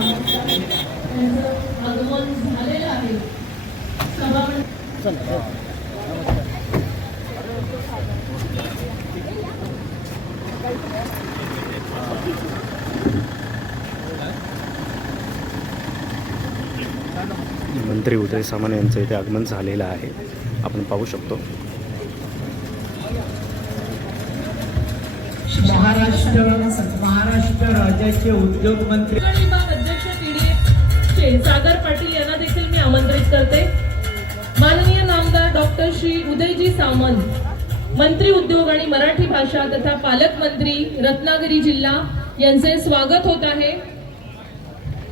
त्यांचं आगमन झालेलं आहे सभा मंत्री उदय सामंत यांचं इथे आगमन झालेलं आहे. आपण पाहू शकतो. महाराष्ट्र महाराष्ट्र राज्याचे उद्योग मंत्री सागर पाटील यांना देखील मी आमंत्रित करते. माननीय नामदार डॉक्टर श्री उदयजी सामंत मंत्री उद्योग आणि मराठी भाषा तथा पालकमंत्री रत्नागिरी जिल्हा यांचे स्वागत होत आहे.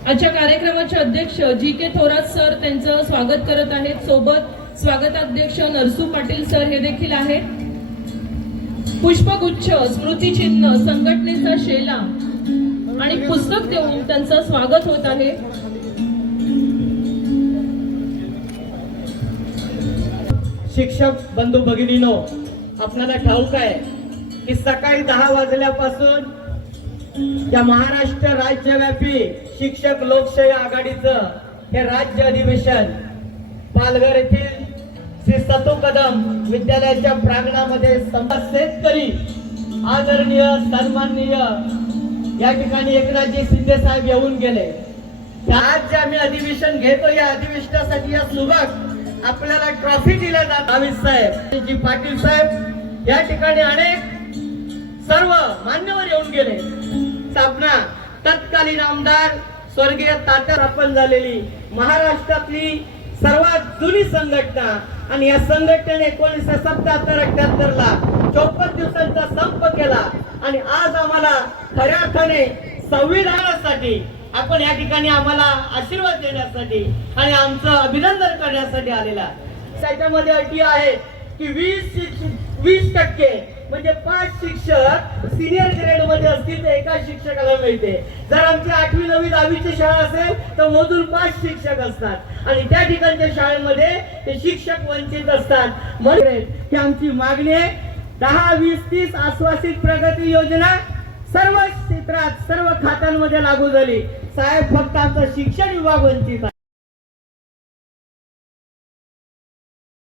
आजच्या कार्यक्रमाचे अध्यक्ष जी के थोरात सर त्यांचं स्वागत करत आहेत. सोबत स्वागताध्यक्ष नरसू पाटील सर हे देखील आहेत. पुष्पगुच्छ स्मृतिचिन्ह संघटनेचा शेला आणि पुस्तक देऊन त्यांचं स्वागत होत आहे. शिक्षक बंधू भगिनीनो आपल्याला ठाऊक आहे की सकाळी दहा वाजल्यापासून या महाराष्ट्र राज्यव्यापी शिक्षक लोकशाही आघाडीचं हे राज्य अधिवेशन पालघर येथील श्री सतो कदम विद्यालयाच्या प्रांगणामध्ये समाज शेतकरी आदरणीय सन्माननीय या ठिकाणी एकनाथजी शिंदे साहेब येऊन गेले. आज जे आम्ही अधिवेशन घेतो या अधिवेशनासाठी या सुबक आपल्याला ट्रॉफी दिल्या जात. अमित साहेब जी पाटील साहेब या ठिकाणी अनेक सर्व मान्यवर येऊन गेले. स्थापना तत्कालीन आमदार स्वर्गीय तात्या स्थापन झालेली महाराष्ट्रातली सर्वात जुनी संघटना आणि या संघटनेने एकोणीसशे सत्याहत्तर अठ्याहत्तर ला चौपन्न दिवसांचा संप केला आणि आज आम्हाला खऱ्या अर्थाने संविधानासाठी आपण या ठिकाणी आम्हाला आशीर्वाद देण्यासाठी आणि आमचं अभिनंदन करण्यासाठी आलेला त्याच्यामध्ये अटी आहे की वीस वीस टक्के म्हणजे पाच शिक्षक सिनियर ग्रेडमध्ये असतील तर एका शिक्षकाला मिळते. जर आमची आठवी नववी दहावीची शाळा असेल तर मोजून पाच शिक्षक असतात. आणि त्या ठिकाणच्या शाळेमध्ये ते शिक्षक वंचित असतात. म्हणजे ही आमची मागणी आहे. दहा वीस तीस आश्वासित प्रगती योजना सर्व क्षेत्रात सर्व खात्यांमध्ये लागू झाली. साहेब फक्त आमचा शिक्षण विभाग वंचित आहे.